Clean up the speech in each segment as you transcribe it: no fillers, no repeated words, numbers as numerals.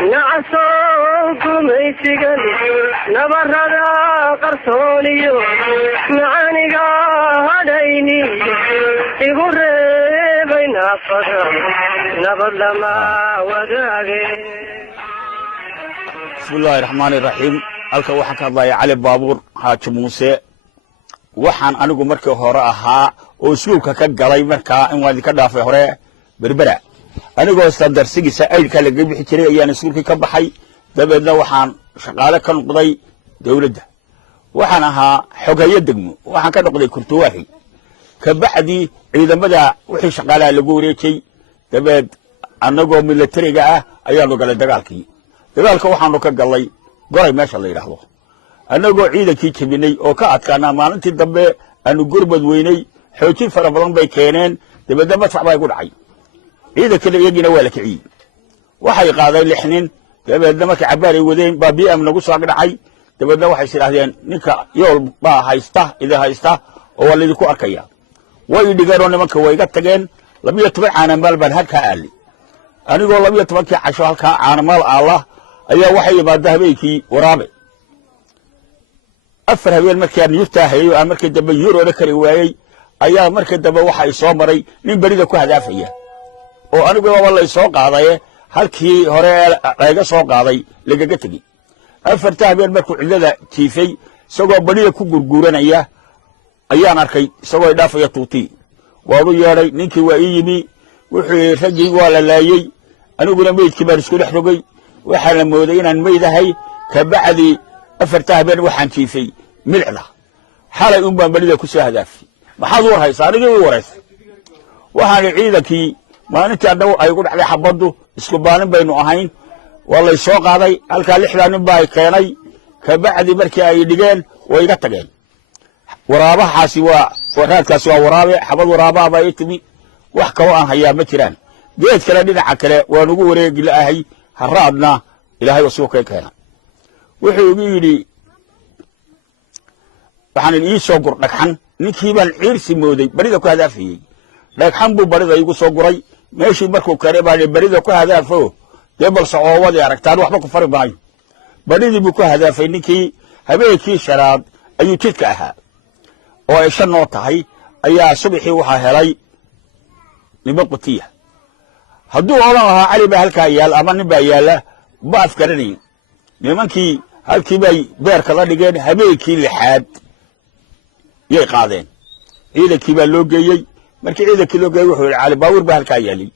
نعسوكم ايسيقن نبردا قرصونيو معانيقا هديني يقول بين أفضل نبر لما وداقي. بسم الله الرحمن الرحيم. halka waxaan ka hadlayaa Cali Baabuur Haaji Muuse. waxaan anigu markii hore ahaa oo iskuulka ka galay markaa in waadi ka dhaafay hore berbera anigoo standardsigiisa aydka laga bixi jiray ayaan iskuulka ka baxay dabeedna waxaan shaqaale ka noqday dawladda waxaan ahaa xogeeye degmo waxaan ka noqday kurtuwaari ka bacdi ciidamada wixii shaqaalaha lagu wareejay dabeed anagoo militariga ah ayaanu galay dagaalka waxaanu ka galay goray meesha la yiraahdo anagoo ciidankii jabinay oo ka adkaana maalintii dambe aanu gurbad weynay xoojin fara badan bay keeneen dabeedna madfac bay ku dhacay ciidankii iyagina waa la kiciyay waxay qaaday lixnin dabeedna markii cabaar ay wadeen baabi'am nagu soo dhacay dabeedna waxay yiraahdeen ninka yool baa haysta oo wali ku arkaya way dhigano nimanka way iga tageen 12 caana maal baan halka aali anigoo 12 casho halka caana maal Allah ayaa waxay imaada habeenkii waraabe afar habeen markii aan yurtaahay oo markii dambe yuroona kari waayay ayaa markii dambe waxa ay soo maray nin barida ku hadaafaya oo anigu walaal soo qaaday halkii hore ayga soo qaaday lagaga tagay afarta habeen markuu cidada tiifay isagoo barida ku gurguuranaya ayaan arkay isagoo dhaafaya tuuti waadu yeeray ninkii waa yimi wuxuu ragii waa la laayay aniguna meedkii baan isku dhaxrogay waxaan la mooday inaan meedahay ka bacdi afarta habeen waxaan tiifay milcda xalay baan barida ku soo hadaafay maxaad war haysaa anigii wareys waxaan ciidankii maalintii aan ay ku dhacday xabadu isku baanin baynu ahayn walay soo qaaday halka 6 nin baa keenay ka bacdi markii ay dhigeen way iga tageen waraabahaasi waa waraadkaasi waa waraabe xabad waraabaha baa itimi wax kale aan hayaa ma jiraan geed kale dhinaca kale waan ugu wareegi laahay haraadna ilaahay wasoo keena wuxuu ugu yiri waxaan ii soo gur dhagxan ninkii baan ciirsi mooday barida ku hadaafiyay dhagxan buu barida igu soo guray meeshii markuu kare baa barida ku hadaafo debal sacoowadi aragtaan waxba ku fari maayo baridii buu ku hadaafay ninkii habeenkii sharaad ayuu jidka ahaa oo ay shanoo tahay ayaa subaxii waxa helay niman qutiya hadduu oran lahaa Cali baa halka yaal ama nin baa yaala ma afkaranay nimankii halkii bay beerka la dhigeen habeenkii lixaad yay qaadeen ciidankii baa loo geeyay markii ciidankii loo geeyay wuxuu Cali Baabuur baa halka yaalay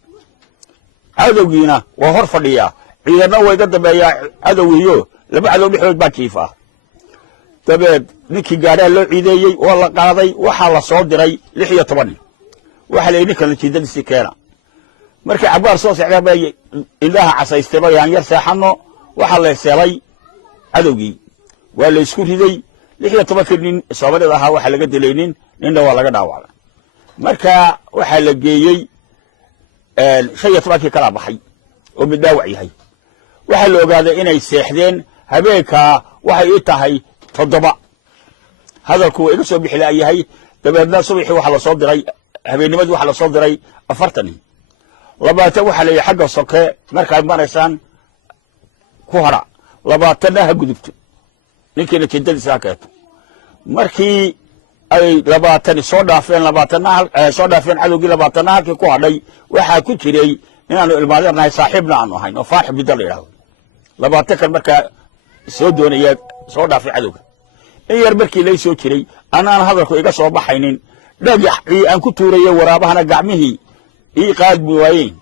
cadowgiina waa hor fadhiya ciidana way ka dambeeyaa cadowgiyo laba cadow dhixood baa jiifa dabeed ninkii gaadhay loo ciideeyay oo la qaaday waxa la soo diray 16 waxa la ninka jiidadiisa keena markii cabaar soo socday bay ilaaha casaystay bayaan yar seexano waxa la seelay cadowgii waa la isku riday 16 nin Soomaalida ahaa waxa laga dilaynin ninna waa laga dhaawacay marka waxa la geeyay shay tobankii kala baxay oo midaawac yahay waxa la ogaaday inay seexdeen habeenka waxay u tahay 7 hadalku iga soo bixi laayahay dabeedna subaxii waxa la soo diray habeennimadii waxa la soo diray 40 labaatan waxa la xagga soke markay maraysan ku hara labaatan ha gudubto ninkii jidadiisa ka markii ay labaatan soo dhaafeen cadowgii labaatan halkii ku hadhay waxa ku jiray inaanu ilmaadeenahay saaxiibna aanu ahayn oo faax bidal yiraahdo labaatan kan marka soo doonaya soo dhaafay cadowga in yar markii la soo jiray anaan hadalku iga soo baxaynin dhagaxii aan ku tuuray waraabahana gacmihii ii qaad buwaayeen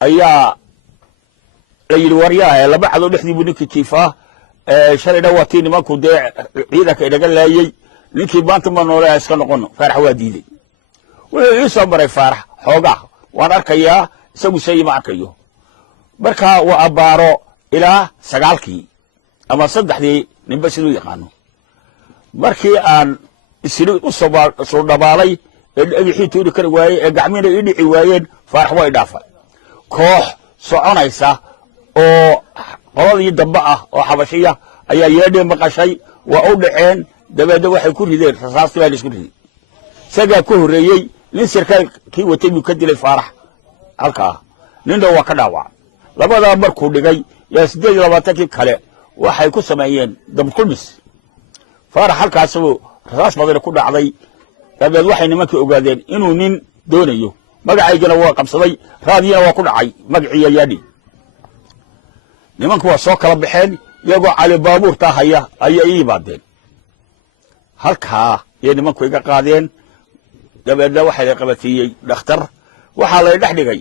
ayaa la yiri waryaa laba cadow dhixdii buu ninkii jiifa shalay dhawaatii nimanku dee ciidanka inaga laayay ninkii baanta ma noolaa iska noqon farax waa diiday wuxuu ii soo maray farax xooga waan arkayaa isagu sayma arkayo marka waa abaaro ilaa 9kii ama 3dii ninba sidoo yaqaano markii aan isiri u soo dhabaalay dhagixii tuuri kar waayay ee gacmina ii dhici waayeen farax way dhaafay koox soconaysa oo qoladii dambe ah oo xabashiya ayaa yeedhay maqashay waa u dhaceen dabeedna waxay ku rideen rasaastii baa isku riday saga ku horeeyay nin sarkaalkii watay uu ka dilay farax halka ninna waa ka dhaawac labada markuu dhigay yaa 28 kale waxay ku sameeyeen dabkulmis faarax halkaasuu rasaas badan ku dhacday dabeed waxay nimankii ogaadeen inuu nin doonayo magacaygana waa qabsaday raadiyana waa ku dhacay magaciya yaadhi nimanku waa soo kala baxeen iyagoo cali baabuur taahaya ayay yimaadeen halkaa ee nimanku iga qaadeen dabeedna waxay qabatiyay dhakhtar waxaa la dhex dhigay